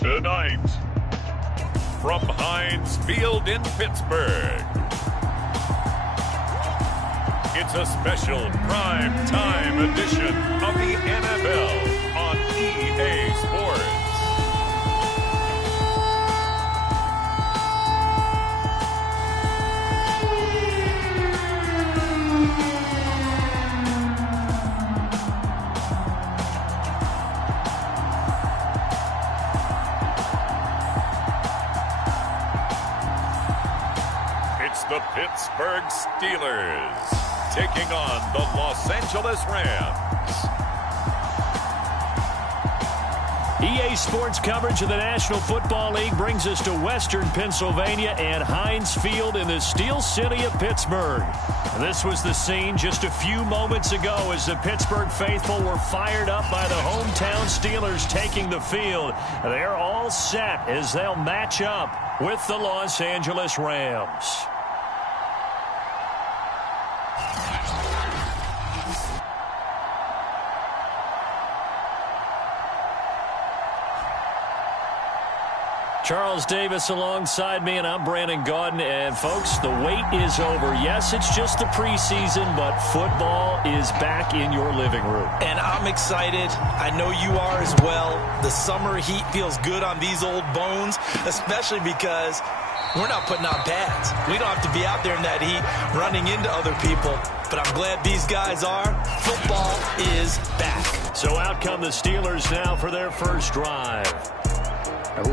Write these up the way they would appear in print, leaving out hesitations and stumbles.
Tonight, from Heinz Field in Pittsburgh, it's a special prime time edition of the NFL on EA Sports. The Pittsburgh Steelers taking on the Los Angeles Rams. EA Sports coverage of the National Football League brings us to Western Pennsylvania and Heinz Field in the Steel City of Pittsburgh. This was the scene just a few moments ago as the Pittsburgh faithful were fired up by the hometown Steelers taking the field. They're all set as they'll match up with the Los Angeles Rams. Charles Davis alongside me, and I'm Brandon Gaudin. And, folks, the wait is over. Yes, it's just the preseason, but football is back in your living room. And I'm excited. I know you are as well. The summer heat feels good on these old bones, especially because we're not putting on pads. We don't have to be out there in that heat running into other people. But I'm glad these guys are. Football is back. So out come the Steelers now for their first drive.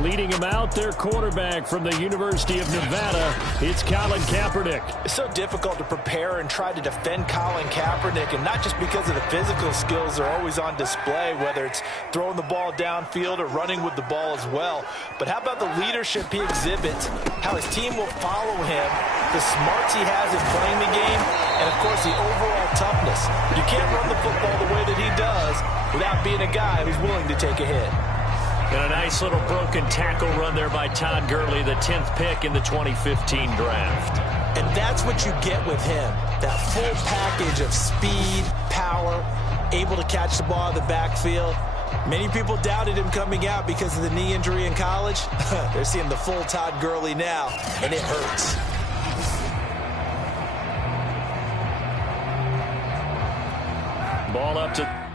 Leading him out, their quarterback from the University of Nevada, it's Colin Kaepernick. It's so difficult to prepare and try to defend Colin Kaepernick, and not just because of the physical skills are always on display, whether it's throwing the ball downfield or running with the ball as well. But how about the leadership he exhibits, how his team will follow him, the smarts he has in playing the game, and, of course, the overall toughness. You can't run the football the way that he does without being a guy who's willing to take a hit. And a nice little broken tackle run there by Todd Gurley, the 10th pick in the 2015 draft. And that's what you get with him, that full package of speed, power, able to catch the ball in the backfield. Many people doubted him coming out because of the knee injury in college. They're seeing the full Todd Gurley now, and it hurts. Ball up to...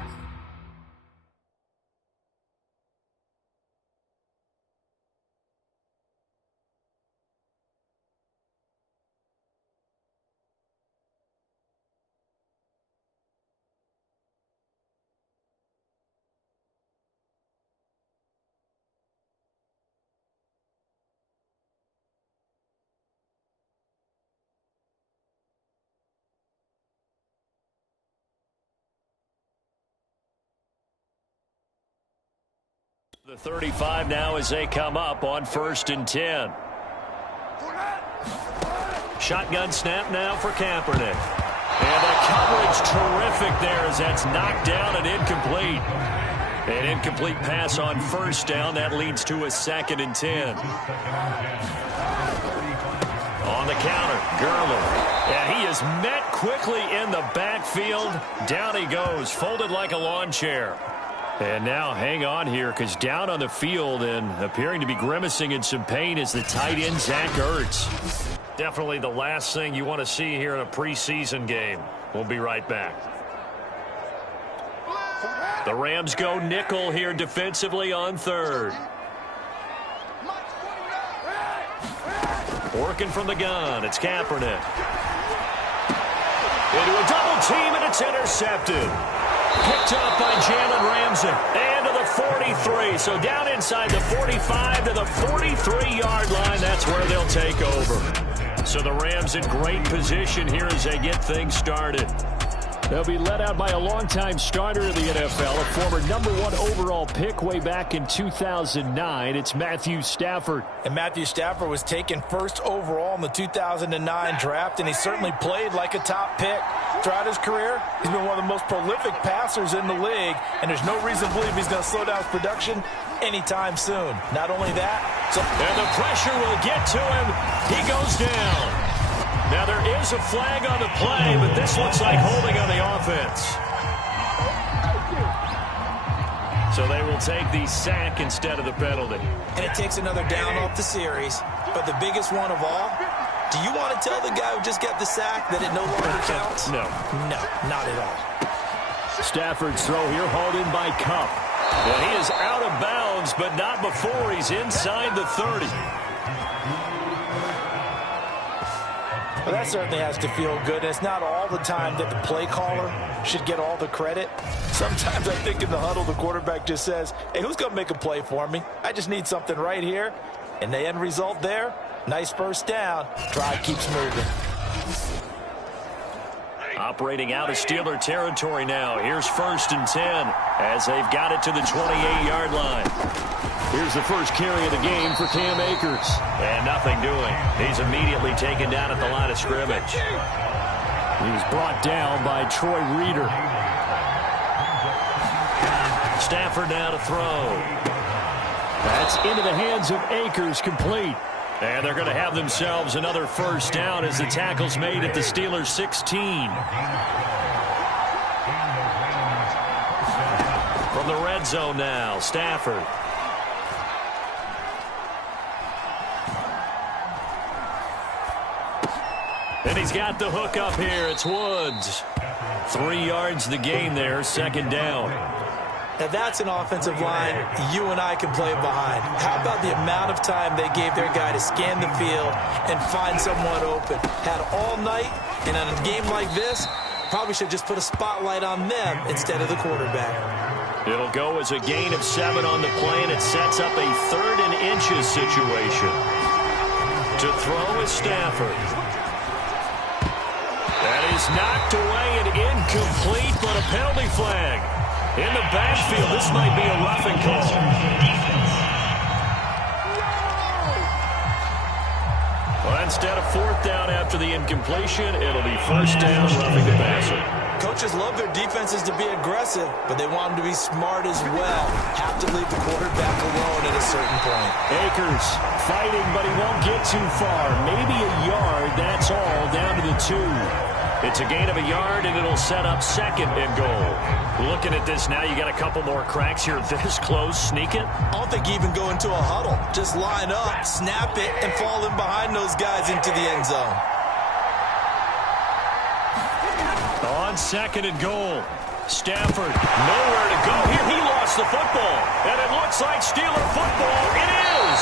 The 35 now as they come up on 1st and 10. Shotgun snap now for Kaepernick. And the coverage terrific there as that's knocked down and incomplete. An incomplete pass on 1st down. That leads to a 2nd and 10. On the counter, Gurley. And he is met quickly in the backfield. Down he goes, folded like a lawn chair. And now hang on here because down on the field and appearing to be grimacing in some pain is the tight end, Zach Ertz. Definitely the last thing you want to see here in a preseason game. We'll be right back. The Rams go nickel here defensively on 3rd. Working from the gun, it's Kaepernick. Into a double team, and it's intercepted. Picked up by Jalen Ramsey. And to the 43. So down inside the 45 to the 43-yard line. That's where they'll take over. So the Rams in great position here as they get things started. They'll be led out by a longtime starter in the NFL, a former #1 overall pick way back in 2009. It's Matthew Stafford. And Matthew Stafford was taken first overall in the 2009 draft, and he certainly played like a top pick. Throughout his career, he's been one of the most prolific passers in the league, and there's no reason to believe he's going to slow down his production anytime soon. Not only that, and the pressure will get to him. He goes down. Now, there is a flag on the play, but this looks like holding on the offense. So they will take the sack instead of the penalty. And it takes another down off the series. But the biggest one of all, do you want to tell the guy who just got the sack that it no longer counts? No. No, not at all. Stafford's throw here hauled in by Kupp. Well, he is out of bounds, but not before he's inside the 30. Well, that certainly has to feel good. And it's not all the time that the play caller should get all the credit. Sometimes I think in the huddle, the quarterback just says, hey, who's going to make a play for me? I just need something right here. And the end result there, nice first down. Drive keeps moving. Operating out of Steeler territory now. Here's 1st and 10 as they've got it to the 28-yard line. Here's the first carry of the game for Cam Akers. And nothing doing. He's immediately taken down at the line of scrimmage. He was brought down by Troy Reeder. Stafford now to throw. That's into the hands of Akers, complete. And they're going to have themselves another first down as the tackle's made at the Steelers' 16. From the red zone now, Stafford. And he's got the hook up here. It's Woods. 3 yards the gain there, 2nd down. Now that's an offensive line you and I can play behind. How about the amount of time they gave their guy to scan the field and find someone open? Had all night, and on a game like this, probably should just put a spotlight on them instead of the quarterback. It'll go as a gain of 7 on the play, and it sets up a 3rd and inches situation. To throw is Stafford. That is knocked away and incomplete, but a penalty flag. In the backfield, this might be a roughing call. Well, instead of 4th down after the incompletion, it'll be 1st down, roughing the passer. Coaches love their defenses to be aggressive, but they want them to be smart as well. Have to leave the quarterback alone at a certain point. Akers fighting, but he won't get too far. Maybe a yard, that's all, down to the 2. It's a gain of a yard, and it'll set up 2nd and goal. Looking at this now, you got a couple more cracks here. This close, sneak it. I don't think you even go into a huddle. Just line up, snap it, and fall in behind those guys into the end zone. On 2nd and goal, Stafford nowhere to go. Here he lost the football, and it looks like Steeler football. It is.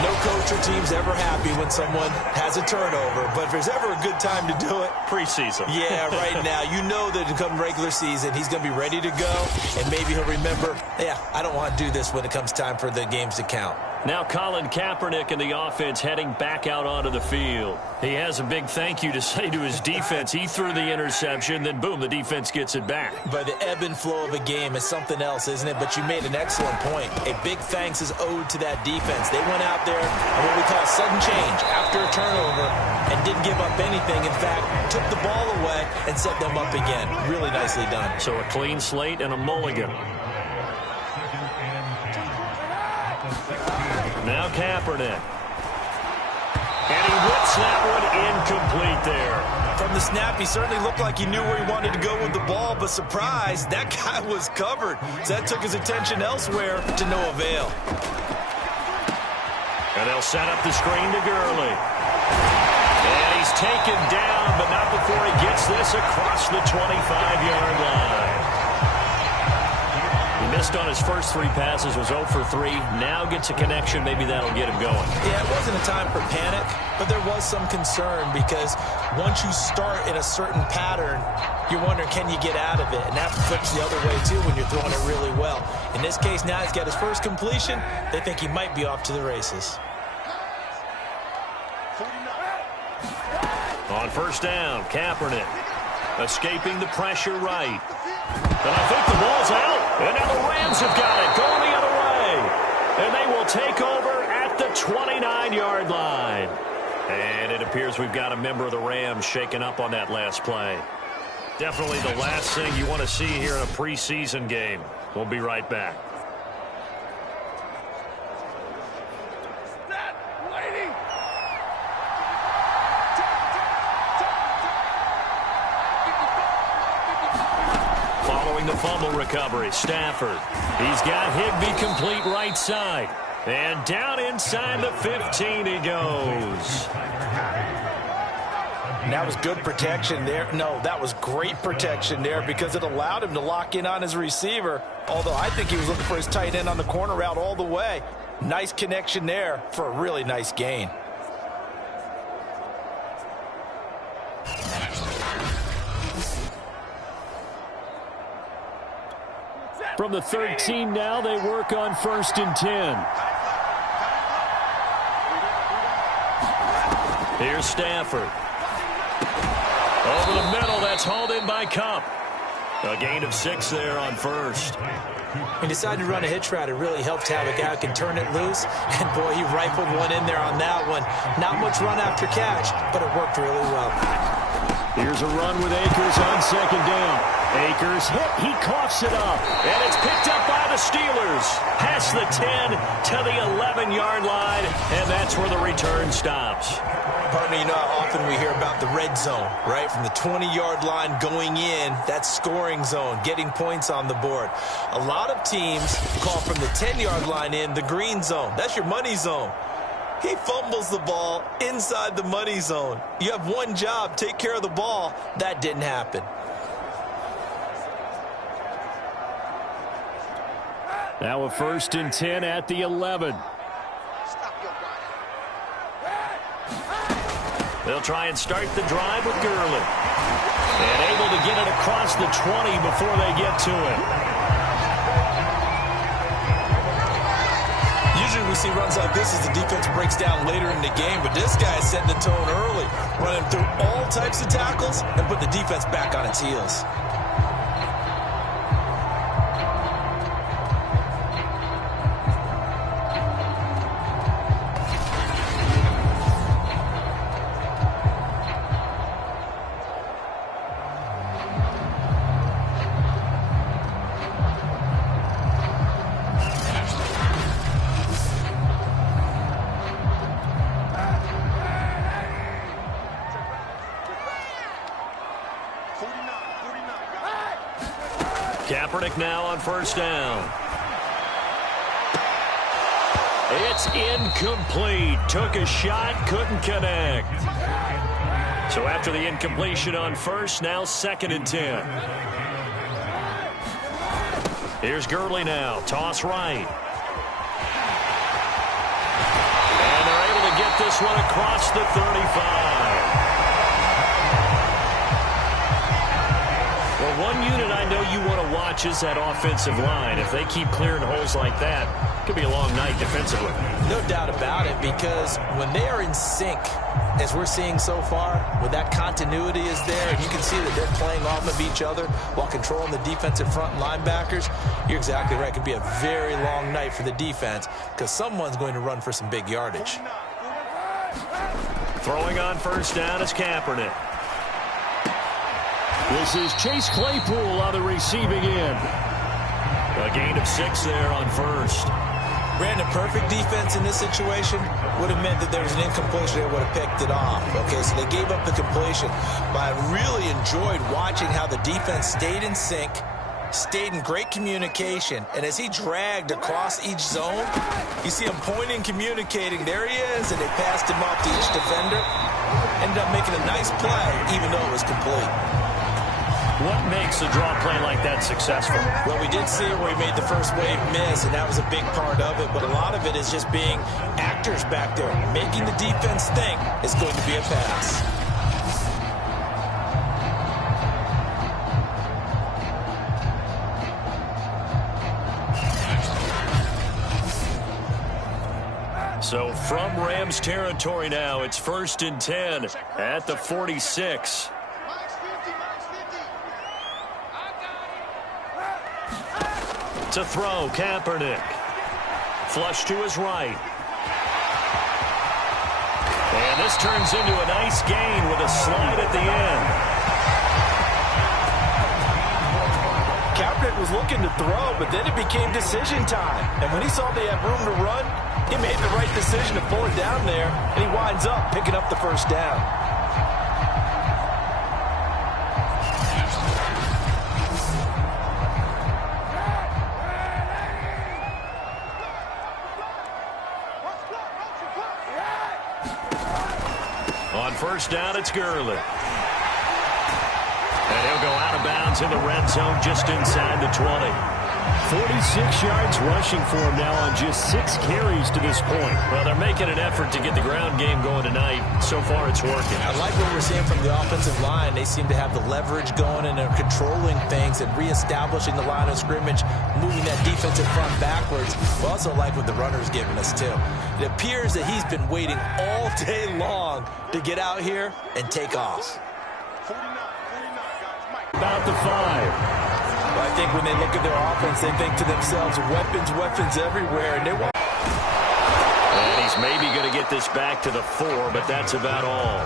No coach or team's ever happy when someone has a turnover, but if there's ever a good time to do it, preseason. Yeah, right now. You know that come regular season, he's going to be ready to go, and maybe he'll remember, yeah, I don't want to do this when it comes time for the games to count. Now Colin Kaepernick and the offense heading back out onto the field. He has a big thank you to say to his defense. He threw the interception, then boom, the defense gets it back. But the ebb and flow of a game is something else, isn't it? But you made an excellent point. A big thanks is owed to that defense. They went out there on what we call sudden change after a turnover and didn't give up anything. In fact, took the ball away and set them up again. Really nicely done. So a clean slate and a mulligan. Now Kaepernick. And he whips that one incomplete there. From the snap, he certainly looked like he knew where he wanted to go with the ball, but surprise, that guy was covered. So that took his attention elsewhere to no avail. And they'll set up the screen to Gurley. And he's taken down, but not before he gets this across the 25-yard line. He missed on his first 3 passes, was 0 for 3. Now gets a connection. Maybe that'll get him going. Yeah, it wasn't a time for panic, but there was some concern because once you start in a certain pattern, you're wondering, can you get out of it? And that flips the other way, too, when you're throwing it really well. In this case, now he's got his first completion. They think he might be off to the races. On first down, Kaepernick escaping the pressure right. And I think the ball's out. And now the Rams have got it going the other way. And they will take over at the 29-yard line. And it appears we've got a member of the Rams shaken up on that last play. Definitely the last thing you want to see here in a preseason game. We'll be right back. Following the fumble recovery, Stafford. He's got Higbee complete right side. And down inside the 15 he goes. And that was good protection there. No, that was great protection there because it allowed him to lock in on his receiver. Although I think he was looking for his tight end on the corner route all the way. Nice connection there for a really nice gain. From the 13 now, they work on 1st and 10. Here's Stafford. Over the middle, that's hauled in by Cup. A gain of 6 there on first. He decided to run a hitch route. It really helped to have a guy who can turn it loose. And, boy, he rifled one in there on that one. Not much run after catch, but it worked really well. Here's a run with Akers on 2nd down. Akers hit. He coughs it up. And it's picked up by the Steelers. Past the 10 to the 11-yard line. And that's where the return stops. Partner, you know how often we hear about the red zone, right? From the 20-yard line going in, that's scoring zone, getting points on the board. A lot of teams call from the 10-yard line in the green zone. That's your money zone. He fumbles the ball inside the money zone. You have one job, take care of the ball. That didn't happen. Now a 1st and 10 at the 11. They'll try and start the drive with Gurley. And able to get it across the 20 before they get to it. Usually we see runs like this as the defense breaks down later in the game, but this guy is setting the tone early, running through all types of tackles and put the defense back on its heels. Kaepernick now on 1st down. It's incomplete. Took a shot, couldn't connect. So after the incompletion on 1st, now 2nd and 10. Here's Gurley now. Toss right. And they're able to get this one across the 35. Well, one unit I know you want to watch is that offensive line. If they keep clearing holes like that, it could be a long night defensively. No doubt about it, because when they are in sync, as we're seeing so far, when that continuity is there, and you can see that they're playing off of each other while controlling the defensive front linebackers, you're exactly right. It could be a very long night for the defense because someone's going to run for some big yardage. Throwing on 1st down is Kaepernick. This is Chase Claypool on the receiving end. A gain of 6 there on 1st. Brandon, perfect defense in this situation would have meant that there was an incompletion. They would have picked it off. Okay, so they gave up the completion. But I really enjoyed watching how the defense stayed in sync, stayed in great communication, and as he dragged across each zone, you see him pointing, communicating. There he is, and they passed him off to each defender. Ended up making a nice play, even though it was complete. What makes a draw play like that successful? Well, we did see it where he made the first wave miss, and that was a big part of it. But a lot of it is just being actors back there, making the defense think it's going to be a pass. So from Rams territory now, it's 1st and 10 at the 46. To throw, Kaepernick. Flush to his right. And this turns into a nice gain with a slide at the end. Kaepernick was looking to throw, but then it became decision time. And when he saw they had room to run, he made the right decision to pull it down there, and he winds up picking up the first down. On first down, it's Gurley. And he'll go out of bounds in the red zone just inside the 20. 46 yards rushing for him now on just 6 carries to this point. Well, they're making an effort to get the ground game going tonight. So far, it's working. I like what we're seeing from the offensive line. They seem to have the leverage going and are controlling things and reestablishing the line of scrimmage, moving that defensive front backwards. We also like what the runner's giving us, too. It appears that he's been waiting all day long to get out here and take off. About the 5. Well, I think when they look at their offense, they think to themselves, weapons everywhere. And he's maybe going to get this back to the 4, but that's about all.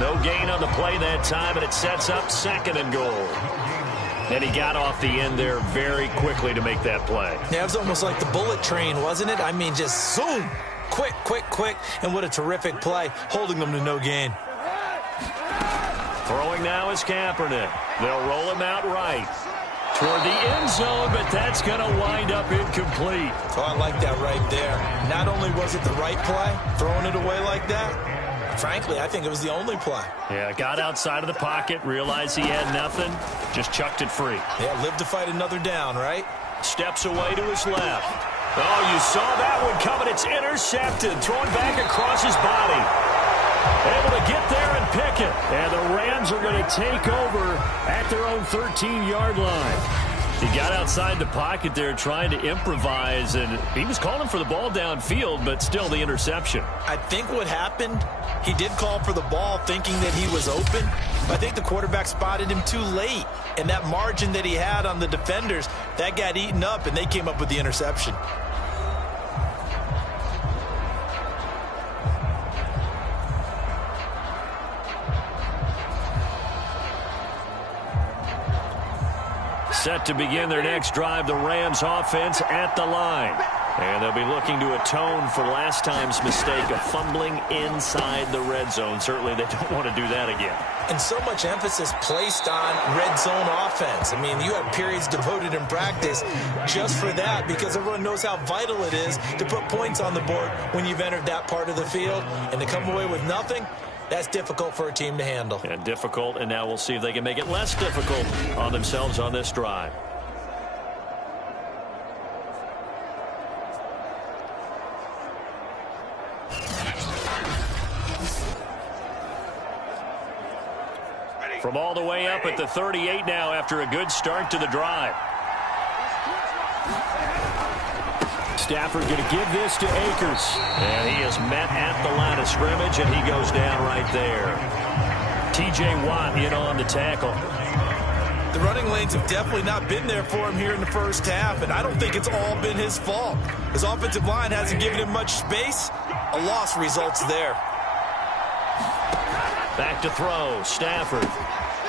No gain on the play that time, and it sets up 2nd and goal. And he got off the end there very quickly to make that play. Yeah, it was almost like the bullet train, wasn't it? I mean, just zoom. Quick. And what a terrific play, holding them to no gain. Throwing now is Kaepernick. They'll roll him out right toward the end zone, but that's going to wind up incomplete. Oh, I like that right there. Not only was it the right play, throwing it away like that, frankly, I think it was the only play. Yeah, got outside of the pocket, realized he had nothing, just chucked it free. Yeah, live to fight another down, right? Steps away to his left. Oh, you saw that one coming. It's intercepted, thrown back across his body. Able to get there and pick it. And the Rams are going to take over at their own 13-yard line. He got outside the pocket there trying to improvise, and he was calling for the ball downfield, but still the interception. I think what happened, he did call for the ball thinking that he was open, but I think the quarterback spotted him too late. And that margin that he had on the defenders, that got eaten up, and they came up with the interception. Set to begin their next drive, the Rams offense at the line. And they'll be looking to atone for last time's mistake of fumbling inside the red zone. Certainly they don't want to do that again. And so much emphasis placed on red zone offense. I mean, you have periods devoted in practice just for that because everyone knows how vital it is to put points on the board when you've entered that part of the field. And to come away with nothing, that's difficult for a team to handle. And difficult, and now we'll see if they can make it less difficult on themselves on this drive. From all the way up at the 38 now after a good start to the drive. Stafford going to give this to Akers. And he is met at the line of scrimmage, and he goes down right there. T.J. Watt in on the tackle. The running lanes have definitely not been there for him here in the first half, and I don't think it's all been his fault. His offensive line hasn't given him much space. A loss results there. Back to throw, Stafford.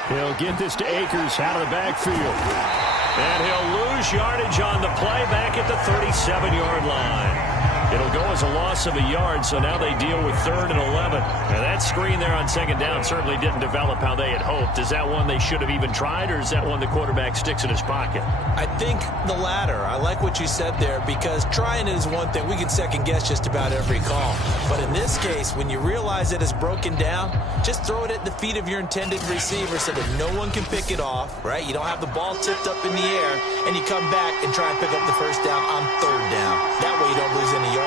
He'll get this to Akers out of the backfield. And he'll lose yardage on the play back at the 37-yard line. It'll go as a loss of a yard, so now they deal with 3rd and 11. And that screen there on 2nd down certainly didn't develop how they had hoped. Is that one they should have even tried, or is that one the quarterback sticks in his pocket? I think the latter. I like what you said there because trying it is one thing. We can second-guess just about every call. But in this case, when you realize that it's broken down, just throw it at the feet of your intended receiver so that no one can pick it off, right? You don't have the ball tipped up in the air, and you come back and try and pick up the first down on 3rd down. That way you don't lose any yardage.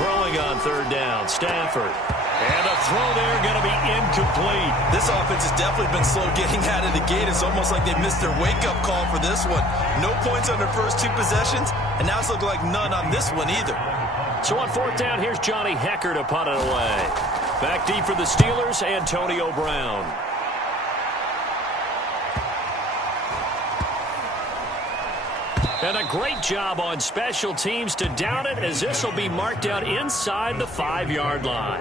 Throwing on 3rd down, Stafford. And a throw there going to be incomplete. This offense has definitely been slow getting out of the gate. It's almost like they missed their wake-up call for this one. No points on their first 2 possessions, and now it's looking like none on this one either. So on 4th down, here's Johnny Hecker to punt it away. Back deep for the Steelers, Antonio Brown. And a great job on special teams to down it, as this will be marked out inside the 5-yard line.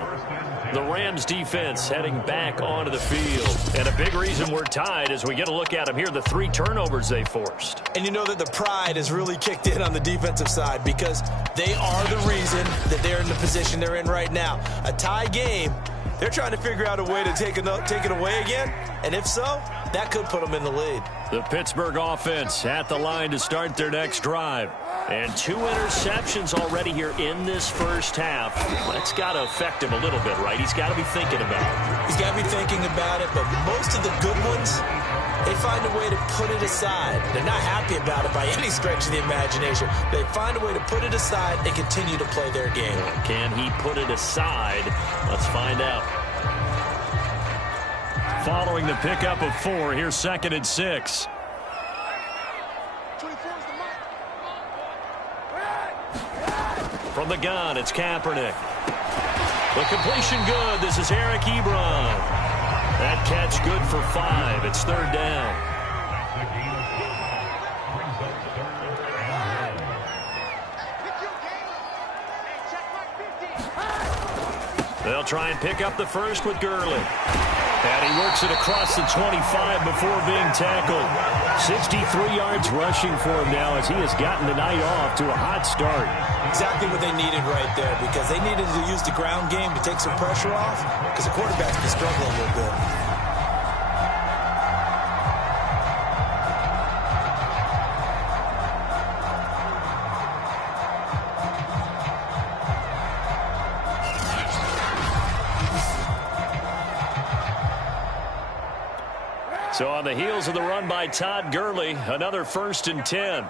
The Rams defense heading back onto the field. And a big reason we're tied as we get a look at them here, the 3 turnovers they forced. And you know that the pride has really kicked in on the defensive side because they are the reason that they're in the position they're in right now. A tie game. They're trying to figure out a way to take it away again. And if so, that could put them in the lead. The Pittsburgh offense at the line to start their next drive. And 2 interceptions already here in this first half. That's got to affect him a little bit, right? He's got to be thinking about it. He's got to be thinking about it, but most of the good ones, they find a way to put it aside. They're not happy about it by any stretch of the imagination. They find a way to put it aside and continue to play their game. Can he put it aside? Let's find out. Following the pickup of 4, here's 2nd and 6. From the gun, it's Kaepernick. The completion good. This is Eric Ebron. That catch good for 5. It's 3rd down. They'll try and pick up the first with Gurley. And he works it across the 25 before being tackled. 63 yards rushing for him now as he has gotten the night off to a hot start. Exactly what they needed right there, because they needed to use the ground game to take some pressure off, because the quarterback's been struggling a little bit. So on the heels of the run by Todd Gurley, another 1st and 10.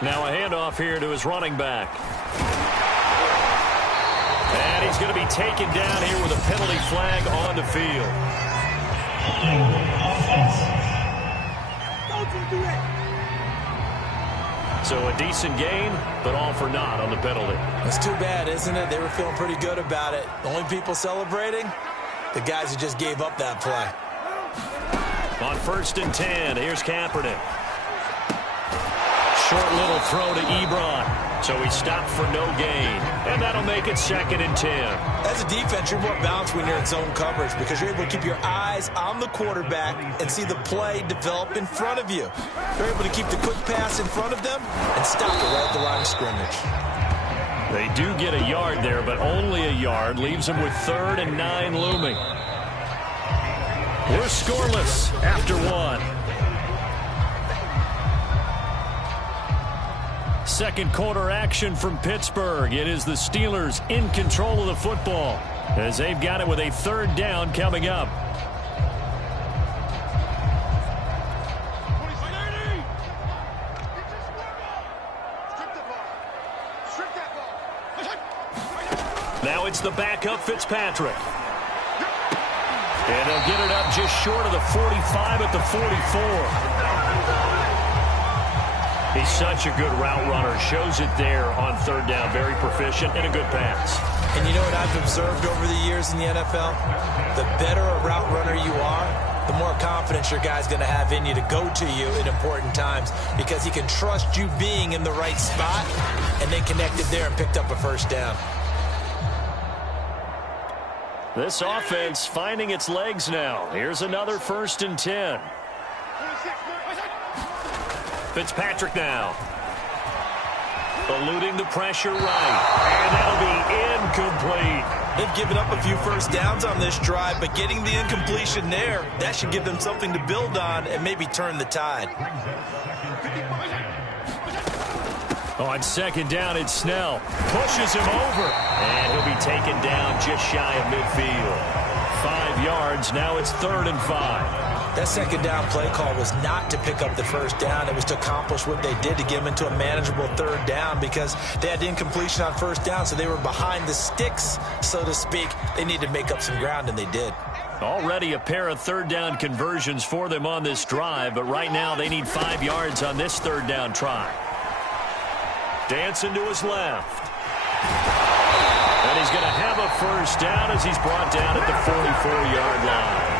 Now a handoff here to his running back. And he's going to be taken down here with a penalty flag on the field. So a decent gain, but all for naught on the penalty. That's too bad, isn't it? They were feeling pretty good about it. The only people celebrating, the guys who just gave up that play. On 1st and 10, here's Kaepernick. Short little throw to Ebron. So he stopped for no gain. And that'll make it 2nd and 10. As a defense, you're more balanced when you're in zone coverage because you're able to keep your eyes on the quarterback and see the play develop in front of you. You're able to keep the quick pass in front of them and stop it right at the line of scrimmage. They do get a yard there, but only a yard. Leaves them with 3rd and 9 looming. We're scoreless after 1. Second quarter action from Pittsburgh. It is the Steelers in control of the football as they've got it with a 3rd down coming up. Now it's the backup Fitzpatrick. And they'll get it up just short of the 45 at the 44. He's such a good route runner. Shows it there on 3rd down. Very proficient and a good pass. And you know what I've observed over the years in the NFL? The better a route runner you are, the more confidence your guy's going to have in you to go to you in important times because he can trust you being in the right spot, and they connected there and picked up a 1st down. This offense finding its legs now. Here's another 1st and 10. Fitzpatrick now. Eluding the pressure right. And that'll be incomplete. They've given up a few 1st downs on this drive, but getting the incompletion there, that should give them something to build on and maybe turn the tide. On 2nd down, it's Snell. Pushes him over. And he'll be taken down just shy of midfield. 5 yards. Now it's 3rd and 5. That second down play call was not to pick up the first down. It was to accomplish what they did, to get them into a manageable third down, because they had incompletion on first down, so they were behind the sticks, so to speak. They needed to make up some ground, and they did. Already a pair of third down conversions for them on this drive, but right now they need 5 yards on this third down try. Dancing to his left. And he's going to have a first down as he's brought down at the 44-yard line.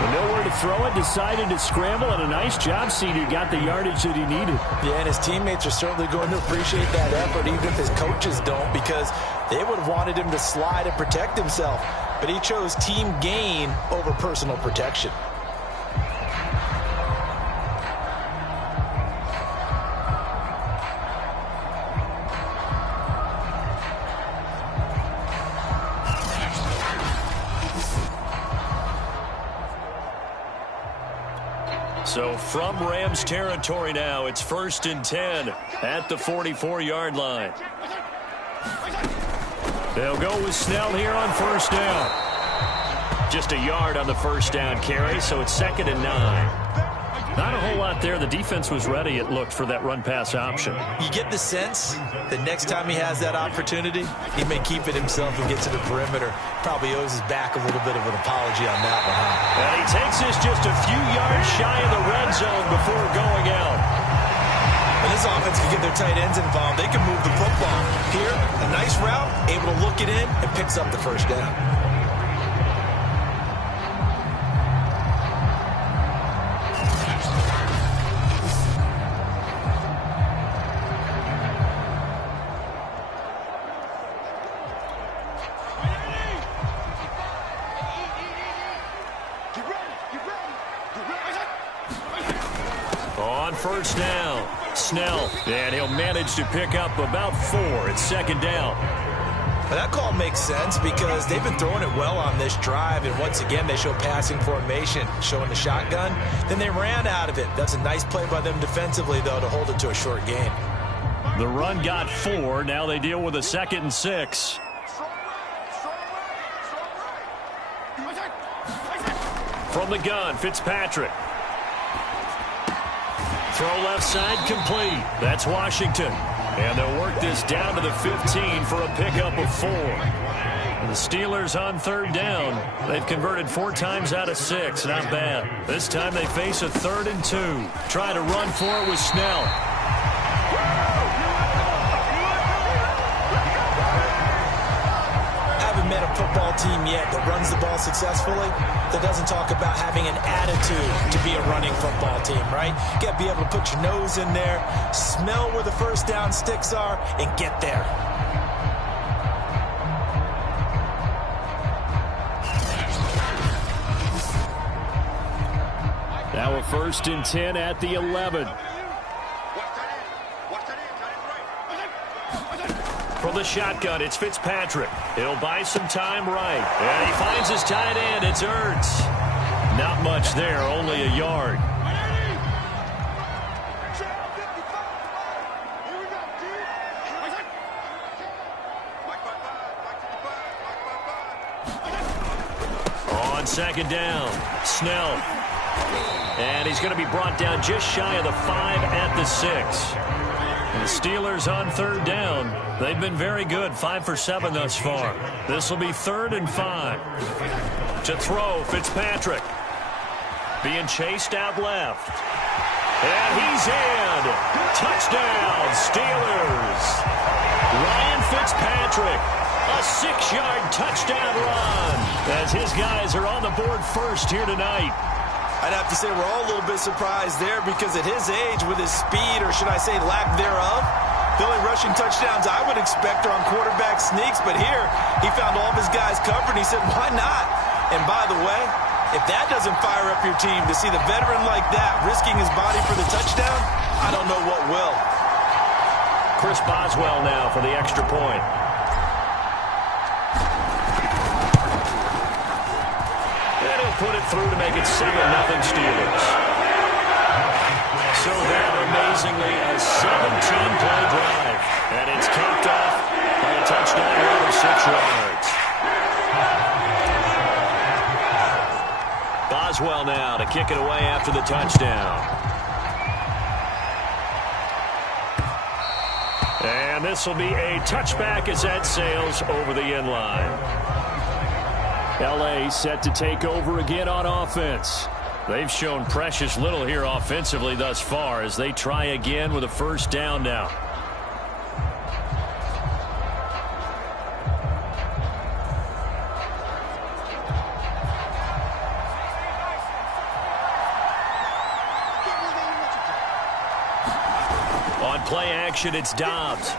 With nowhere to throw it, decided to scramble, and a nice job, Senior. Got the yardage that he needed. Yeah, and his teammates are certainly going to appreciate that effort, even if his coaches don't, because they would have wanted him to slide and protect himself. But he chose team gain over personal protection. So from Rams territory now, it's 1st and 10 at the 44-yard line. They'll go with Snell here on first down. Just a yard on the first down carry, so it's 2nd and 9. Not a whole lot there. The defense was ready, it looked, for that run-pass option. You get the sense that next time he has that opportunity, he may keep it himself and get to the perimeter. Probably owes his back a little bit of an apology on that one, huh? And he takes this just a few yards shy of the red zone before going out. When this offense can get their tight ends involved, they can move the football. Here, a nice route, able to look it in, and picks up the first down. On first down, Snell, and he'll manage to pick up about 4. It's 2nd down. Well, that call makes sense because they've been throwing it well on this drive, and once again they show passing formation, showing the shotgun. Then they ran out of it. That's a nice play by them defensively, though, to hold it to a short gain. The run got 4. Now they deal with a 2nd and 6. From the gun, Fitzpatrick. Throw left side complete. That's Washington. And they'll work this down to the 15 for a pickup of 4. The Steelers on third down. They've converted 4 times out of 6. Not bad. This time they face a 3rd and 2. Try to run for it with Snell. Met a football team yet that runs the ball successfully, that doesn't talk about having an attitude to be a running football team, right? You got to be able to put your nose in there, smell where the first down sticks are, and get there. Now a 1st and 10 at the 11. From the shotgun, it's Fitzpatrick. He'll buy some time right. And he finds his tight end. It's Ertz. Not much there, only a yard. On 2nd down, Snell. And he's going to be brought down just shy of the 5 at the 6. The Steelers on third down. They've been very good, 5 for 7 thus far. This will be 3rd and 5. To throw, Fitzpatrick. Being chased out left. And he's in. Touchdown, Steelers. Ryan Fitzpatrick. A 6-yard touchdown run as his guys are on the board first here tonight. I'd have to say we're all a little bit surprised there because at his age, with his speed, or should I say lack thereof, the only rushing touchdowns I would expect are on quarterback sneaks. But here, he found all of his guys covered, and he said, why not? And by the way, if that doesn't fire up your team to see the veteran like that risking his body for the touchdown, I don't know what will. Chris Boswell now for the extra point. Put it through to make it 7-0 Steelers. So that, amazingly, a 17-play drive. And it's capped off by a touchdown run of 6 yards. Boswell now to kick it away after the touchdown. And this will be a touchback as that sails over the end line. L.A. set to take over again on offense. They've shown precious little here offensively thus far as they try again with a first down now. On play action, it's Dobbs.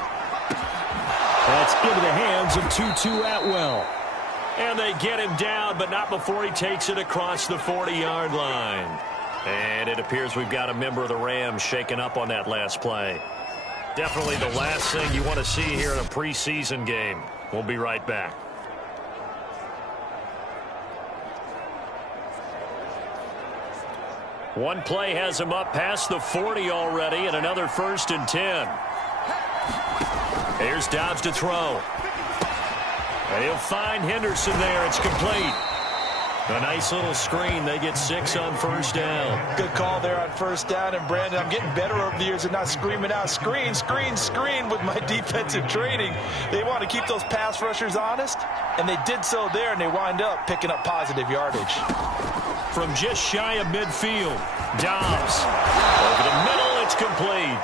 That's into the hands of Tutu Atwell. And they get him down, but not before he takes it across the 40-yard line. And it appears we've got a member of the Rams shaken up on that last play. Definitely the last thing you want to see here in a preseason game. We'll be right back. One play has him up past the 40 already, and another 1st and 10. Here's Dobbs to throw. And he'll find Henderson there. It's complete. A nice little screen. They get 6 on first down. Good call there on first down. And, Brandon, I'm getting better over the years at not screaming out, screen, screen, screen with my defensive training. They want to keep those pass rushers honest, and they did so there, and they wind up picking up positive yardage. From just shy of midfield, Dobbs. Over the middle, it's complete.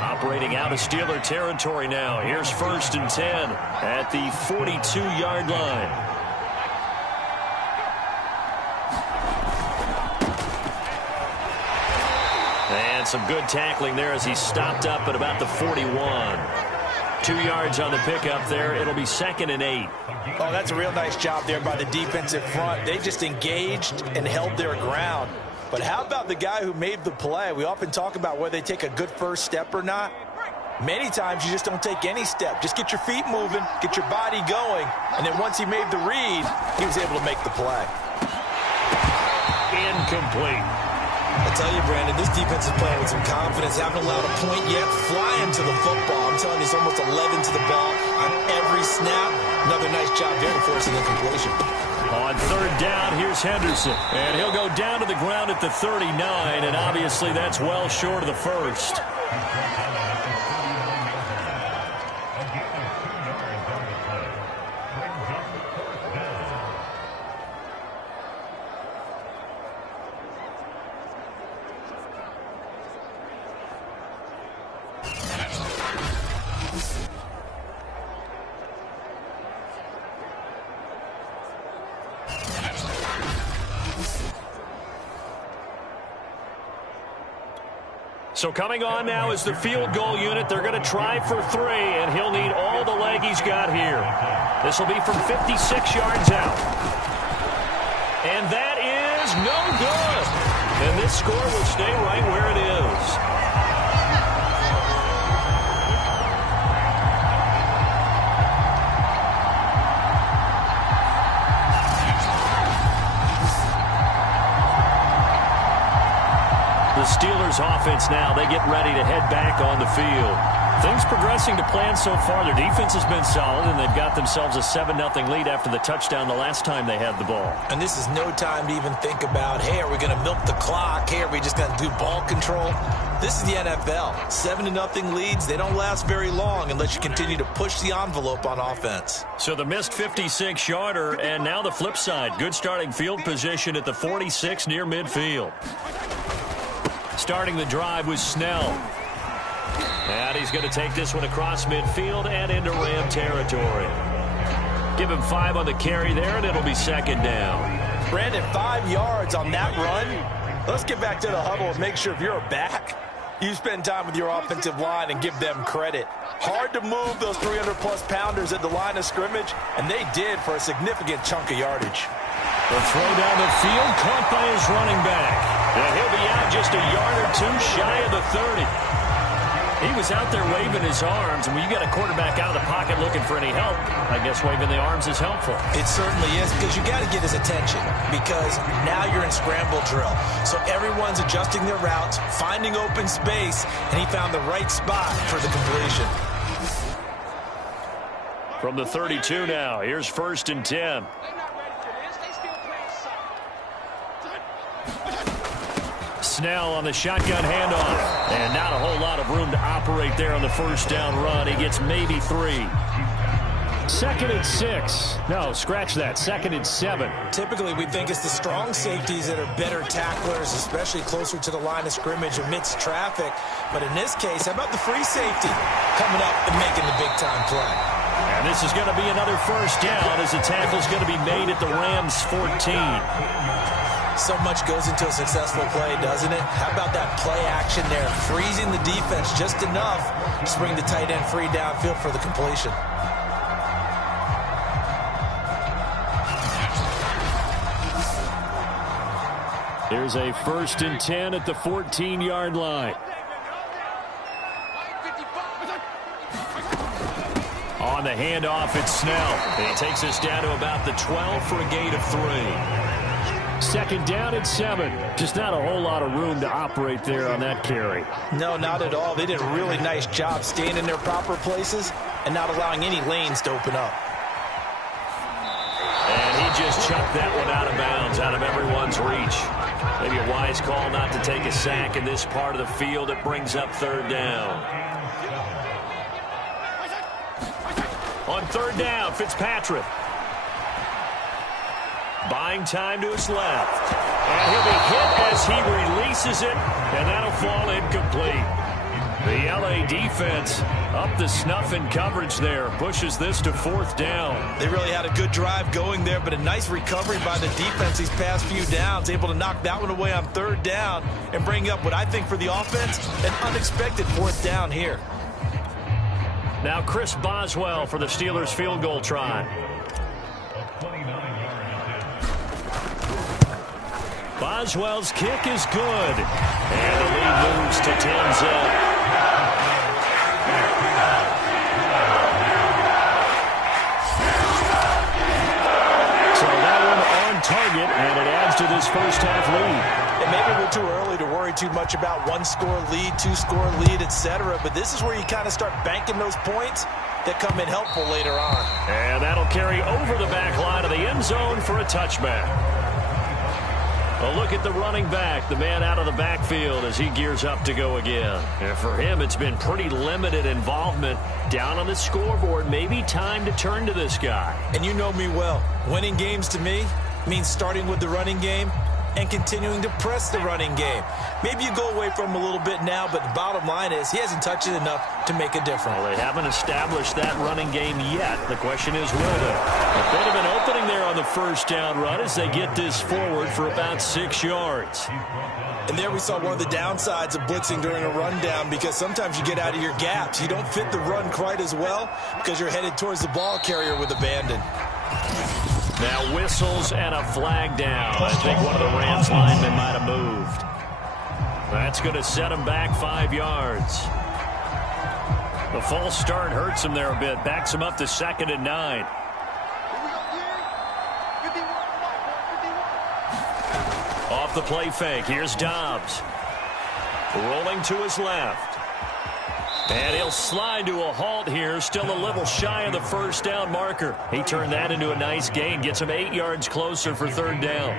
Operating out of Steeler territory now. Here's 1st and 10 at the 42-yard line. And some good tackling there as he stopped up at about the 41. 2 yards on the pickup there. It'll be 2nd and 8. Oh, that's a real nice job there by the defensive front. They just engaged and held their ground. But how about the guy who made the play? We often talk about whether they take a good first step or not. Many times you just don't take any step. Just get your feet moving, get your body going, and then once he made the read, he was able to make the play. Incomplete. I tell you, Brandon, this defense is playing with some confidence. Haven't allowed a point yet. Flying to the football. I'm telling you, it's almost 11 to the ball on every snap. Another nice job there to force an incompletion. On 3rd down, here's Henderson. And he'll go down to the ground at the 39, and obviously that's well short of the first. So coming on now is the field goal unit. They're going to try for 3, and he'll need all the leg he's got here. This will be from 56 yards out. And that is no good. And this score will stay right where it is. Steelers offense now, they get ready to head back on the field. Things progressing to plan so far. Their defense has been solid, and they've got themselves a 7-0 lead after the touchdown the last time they had the ball. And this is no time to even think about, hey, are we going to milk the clock? Hey, are we just going to do ball control? This is the NFL. 7-0 leads, they don't last very long unless you continue to push the envelope on offense. So the missed 56-yarder, and now the flip side. Good starting field position at the 46 near midfield. Starting the drive was Snell. And he's going to take this one across midfield and into Ram territory. Give him 5 on the carry there, and it'll be 2nd down. Brandon, 5 yards on that run. Let's get back to the huddle and make sure if you're a back, you spend time with your offensive line and give them credit. Hard to move those 300-plus pounders at the line of scrimmage, and they did for a significant chunk of yardage. The throw down the field, caught by his running back. And he'll be out just a yard or 2 shy of the 30. He was out there waving his arms, and when you got a quarterback out of the pocket looking for any help, I guess waving the arms is helpful. It certainly is, because you got to get his attention, because now you're in scramble drill. So everyone's adjusting their routes, finding open space, and he found the right spot for the completion. From the 32 now, here's 1st and 10. Snell on the shotgun handoff. And not a whole lot of room to operate there on the first down run. He gets maybe 3. 2nd and 6. No, scratch that. 2nd and 7. Typically, we think it's the strong safeties that are better tacklers, especially closer to the line of scrimmage amidst traffic. But in this case, how about the free safety coming up and making the big-time play? And this is going to be another first down as the tackle's going to be made at the Rams' 14. So much goes into a successful play, doesn't it? How about that play action there, freezing the defense just enough to bring the tight end free downfield for the completion. Here's a 1st and 10 at the 14-yard line. On the handoff, it's Snell. And he takes us down to about the 12 for a gain of 3. 2nd down and 7. Just not a whole lot of room to operate there on that carry. No, not at all. They did a really nice job staying in their proper places and not allowing any lanes to open up. And he just chucked that one out of bounds, out of everyone's reach. Maybe a wise call not to take a sack in this part of the field. It brings up 3rd down. On 3rd down, Fitzpatrick. Buying time to his left. And he'll be hit as he releases it, and that'll fall incomplete. The L.A. defense up the snuff in coverage there. Pushes this to 4th down. They really had a good drive going there, but a nice recovery by the defense these past few downs. Able to knock that one away on 3rd down and bring up what I think for the offense, an unexpected 4th down here. Now Chris Boswell for the Steelers field goal try. Boswell's kick is good. And the lead moves to 10-0. Target, and it adds to this first half lead. And maybe we're too early to worry too much about 1-score lead, 2-score lead, etc. But this is where you kind of start banking those points that come in helpful later on. And that'll carry over the back line of the end zone for a touchback. A look at the running back, the man out of the backfield as he gears up to go again. And for him, it's been pretty limited involvement down on the scoreboard. Maybe time to turn to this guy. And you know me well. Winning games to me means starting with the running game and continuing to press the running game. Maybe you go away from him a little bit now, but the bottom line is he hasn't touched it enough to make a difference. Well, they haven't established that running game yet. The question is, will they? A bit of an opening there on the first down run as they get this forward for about 6 yards. And there we saw one of the downsides of blitzing during a rundown, because sometimes you get out of your gaps. You don't fit the run quite as well because you're headed towards the ball carrier with abandon. Now whistles and a flag down. I think one of the Rams linemen might have moved. That's going to set him back 5 yards. The false start hurts him there a bit. Backs him up to 2nd and 9. Off the play fake. Here's Dobbs. Rolling to his left. And he'll slide to a halt here. Still a little shy of the first down marker. He turned that into a nice gain. Gets him 8 yards closer for 3rd down.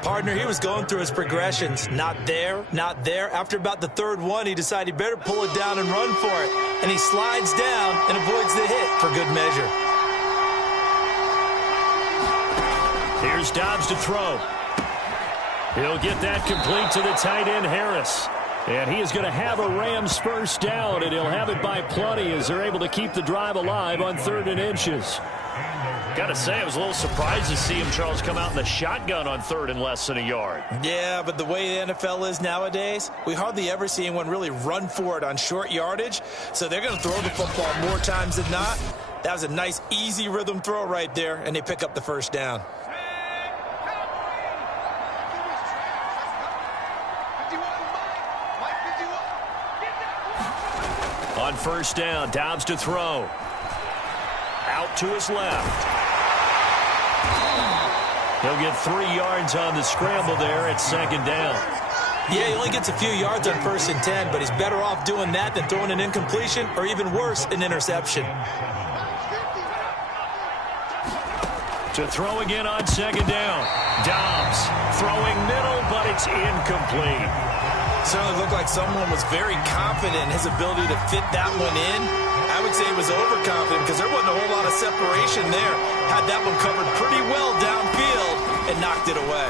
Partner, he was going through his progressions. Not there, not there. After about the 3rd one, he decided he better pull it down and run for it. And he slides down and avoids the hit for good measure. Here's Dobbs to throw. He'll get that complete to the tight end, Harris. And he is going to have a Rams first down, and he'll have it by plenty as they're able to keep the drive alive on 3rd and inches. Got to say, I was a little surprised to see him, Charles, come out in the shotgun on 3rd and less than a yard. Yeah, but the way the NFL is nowadays, we hardly ever see anyone really run for it on short yardage. So they're going to throw the football more times than not. That was a nice, easy rhythm throw right there, and they pick up the first down. On first down, Dobbs to throw. Out to his left. He'll get 3 yards on the scramble there at 2nd down. Yeah, he only gets a few yards on 1st and 10, but he's better off doing that than throwing an incompletion or even worse, an interception. To throw again on 2nd down. Dobbs throwing middle, but it's incomplete. Certainly looked like someone was very confident in his ability to fit that one in. I would say he was overconfident because there wasn't a whole lot of separation there. Had that one covered pretty well downfield and knocked it away.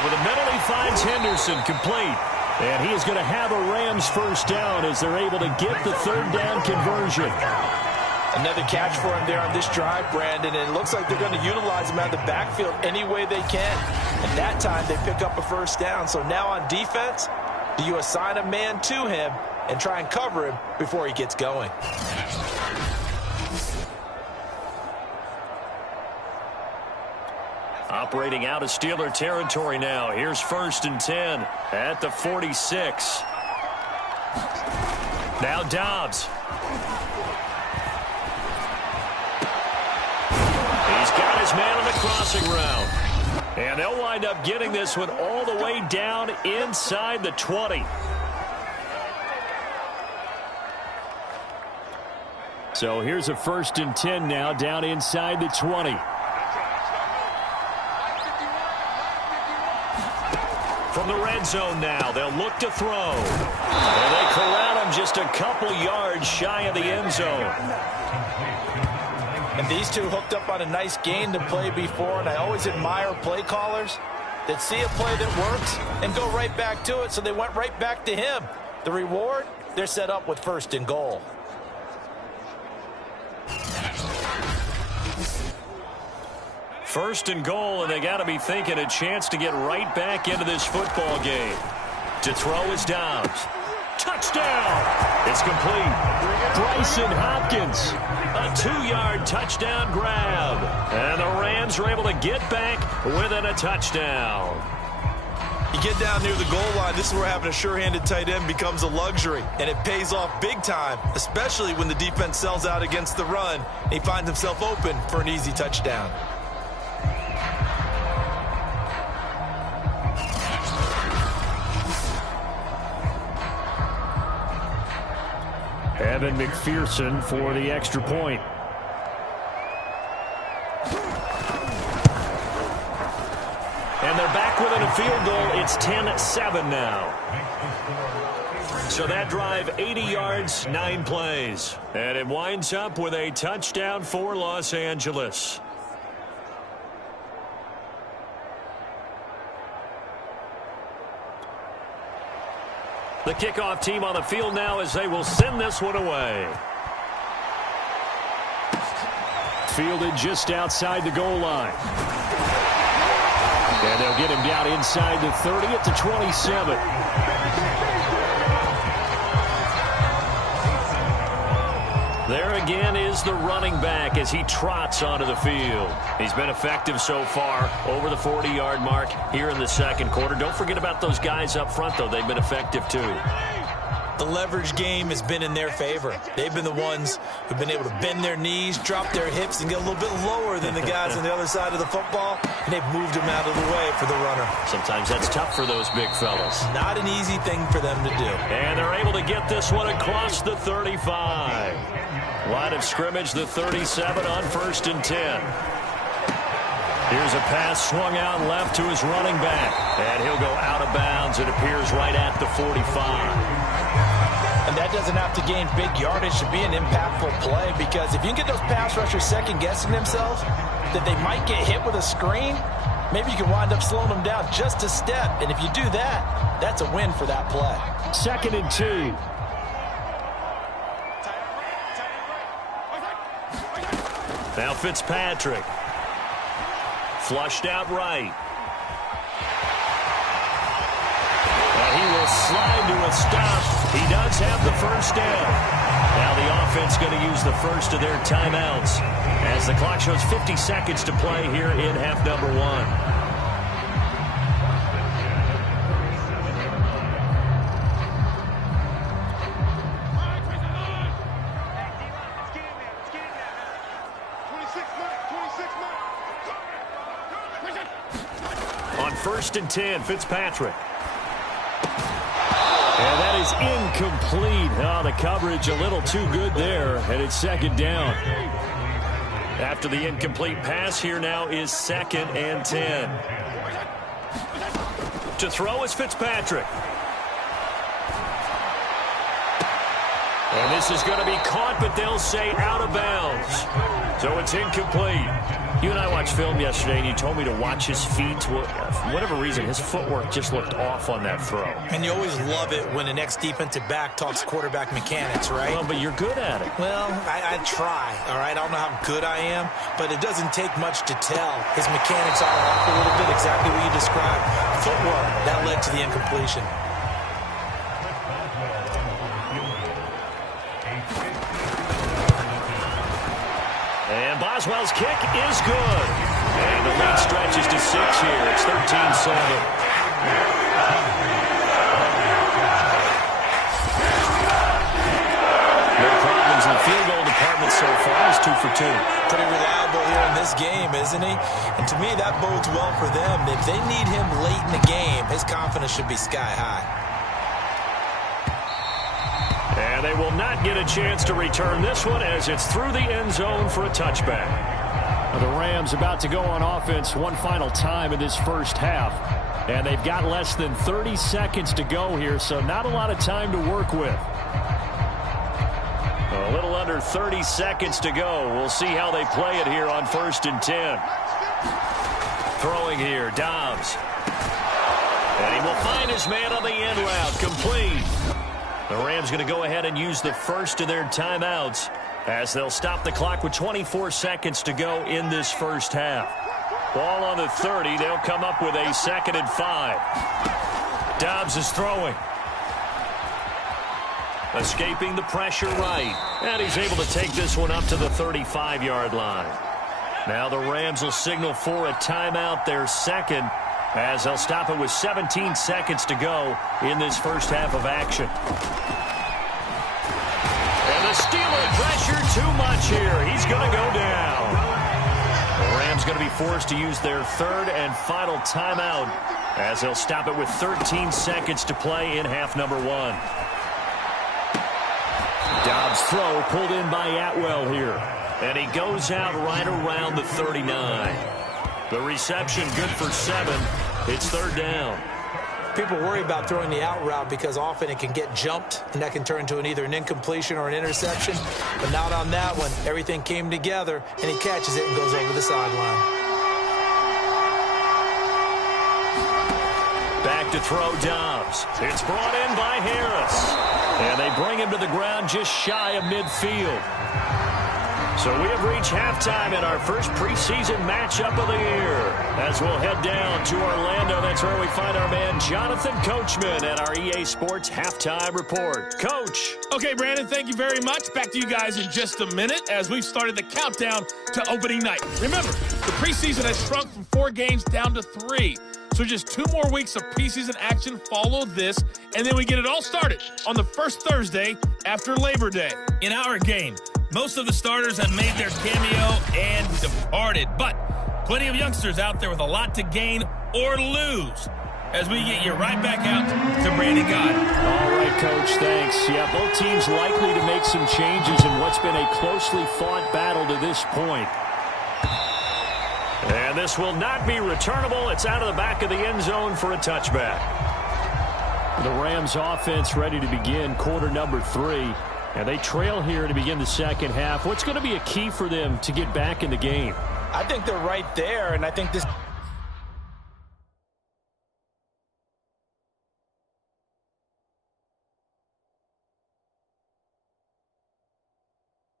Over the middle, he finds Henderson complete. And he is going to have a Rams first down as they're able to get the third down conversion. Another catch for him there on this drive, Brandon, and it looks like they're going to utilize him out of the backfield any way they can. And that time, they pick up a first down. So now on defense, do you assign a man to him and try and cover him before he gets going? Operating out of Steeler territory now. Here's 1st and 10 at the 46. Now Dobbs. He's got his man on the crossing route. And they'll wind up getting this one all the way down inside the 20. So here's a 1st and 10 now down inside the 20. From the red zone now, they'll look to throw. And they corral him just a couple yards shy of the end zone. And these two hooked up on a nice gain to play before, and I always admire play callers that see a play that works and go right back to it, so they went right back to him. The reward, they're set up with 1st and goal. First and goal, and they got to be thinking a chance to get right back into this football game. To throw is Dobbs. Touchdown! It's complete. Bryson Hopkins. A 2-yard touchdown grab. And the Rams are able to get back within a touchdown. You get down near the goal line, this is where having a sure-handed tight end becomes a luxury, and it pays off big time, especially when the defense sells out against the run. He finds himself open for an easy touchdown. Evan McPherson for the extra point. And they're back within a field goal. It's 10-7 now. So that drive, 80 yards, 9 plays. And it winds up with a touchdown for Los Angeles. The kickoff team on the field now as they will send this one away. Fielded just outside the goal line. And they'll get him down inside the 30 at the 27. There again is the running back as he trots onto the field. He's been effective so far over the 40-yard mark here in the second quarter. Don't forget about those guys up front, though. They've been effective, too. The leverage game has been in their favor. They've been the ones who've been able to bend their knees, drop their hips, and get a little bit lower than the guys on the other side of the football, and they've moved them out of the way for the runner. Sometimes that's tough for those big fellas. Not an easy thing for them to do. And they're able to get this one across the 35. Line of scrimmage, the 37 on 1st and 10. Here's a pass swung out left to his running back. And he'll go out of bounds. It appears right at the 45. And that doesn't have to gain big yardage to be an impactful play, because if you can get those pass rushers second-guessing themselves that they might get hit with a screen, maybe you can wind up slowing them down just a step. And if you do that, that's a win for that play. 2nd and 2. Now Fitzpatrick. Flushed out right. And he will slide to a stop. He does have the first down. Now the offense going to use the first of their timeouts as the clock shows 50 seconds to play here in half number 1. On 1st and 10, Fitzpatrick. And that is incomplete. Oh, the coverage a little too good there, and it's 2nd down. After the incomplete pass, here now is 2nd and 10. To throw is Fitzpatrick. And this is going to be caught, but they'll say out of bounds. So it's incomplete. You and I watched film yesterday, and you told me to watch his feet. Well, for whatever reason, his footwork just looked off on that throw. And you always love it when the next defensive back talks quarterback mechanics, right? Well, but you're good at it. Well, I try, all right? I don't know how good I am, but it doesn't take much to tell. His mechanics are off a little bit, exactly what you described. Footwork, that led to the incompletion. And Boswell's kick is good. And the lead stretches to 6 here. It's 13-7. No problems in the field goal department so far. He's 2 for 2. Pretty reliable here in this game, isn't he? And to me, that bodes well for them. If they need him late in the game, his confidence should be sky high. And they will not get a chance to return this one as it's through the end zone for a touchback. The Rams about to go on offense one final time in this first half. And they've got less than 30 seconds to go here, so not a lot of time to work with. A little under 30 seconds to go. We'll see how they play it here on 1st and 10. Throwing here, Dobbs. And he will find his man on the end route, complete. The Rams going to go ahead and use the first of their timeouts as they'll stop the clock with 24 seconds to go in this first half. Ball on the 30. They'll come up with a 2nd and 5. Dobbs is throwing. Escaping the pressure right. And he's able to take this one up to the 35-yard line. Now the Rams will signal for a timeout, their second, as they'll stop it with 17 seconds to go in this first half of action. And the Steeler pressure too much here. He's going to go down. The Rams going to be forced to use their 3rd and final timeout as they'll stop it with 13 seconds to play in half number 1. Dobbs' throw pulled in by Atwell here. And he goes out right around the 39. The reception good for 7. It's 3rd down. People worry about throwing the out route because often it can get jumped, and that can turn into either an incompletion or an interception. But not on that one. Everything came together, and he catches it and goes over the sideline. Back to throw Dobbs. It's brought in by Harris. And they bring him to the ground just shy of midfield. So we have reached halftime in our first preseason matchup of the year. As we'll head down to Orlando, that's where we find our man Jonathan Coachman at our EA Sports Halftime Report. Coach. Okay, Brandon, thank you very much. Back to you guys in just a minute as we've started the countdown to opening night. Remember, the preseason has shrunk from 4 games down to 3. So just 2 more weeks of preseason action follow this, and then we get it all started on the first Thursday after Labor Day. In our game, most of the starters have made their cameo and departed, but plenty of youngsters out there with a lot to gain or lose as we get you right back out to Brandon Gott. All right, Coach, thanks. Yeah, both teams likely to make some changes in what's been a closely fought battle to this point. And this will not be returnable. It's out of the back of the end zone for a touchback. The Rams offense ready to begin quarter number 3. And they trail here to begin the second half. What's going to be a key for them to get back in the game? I think they're right there, and I think this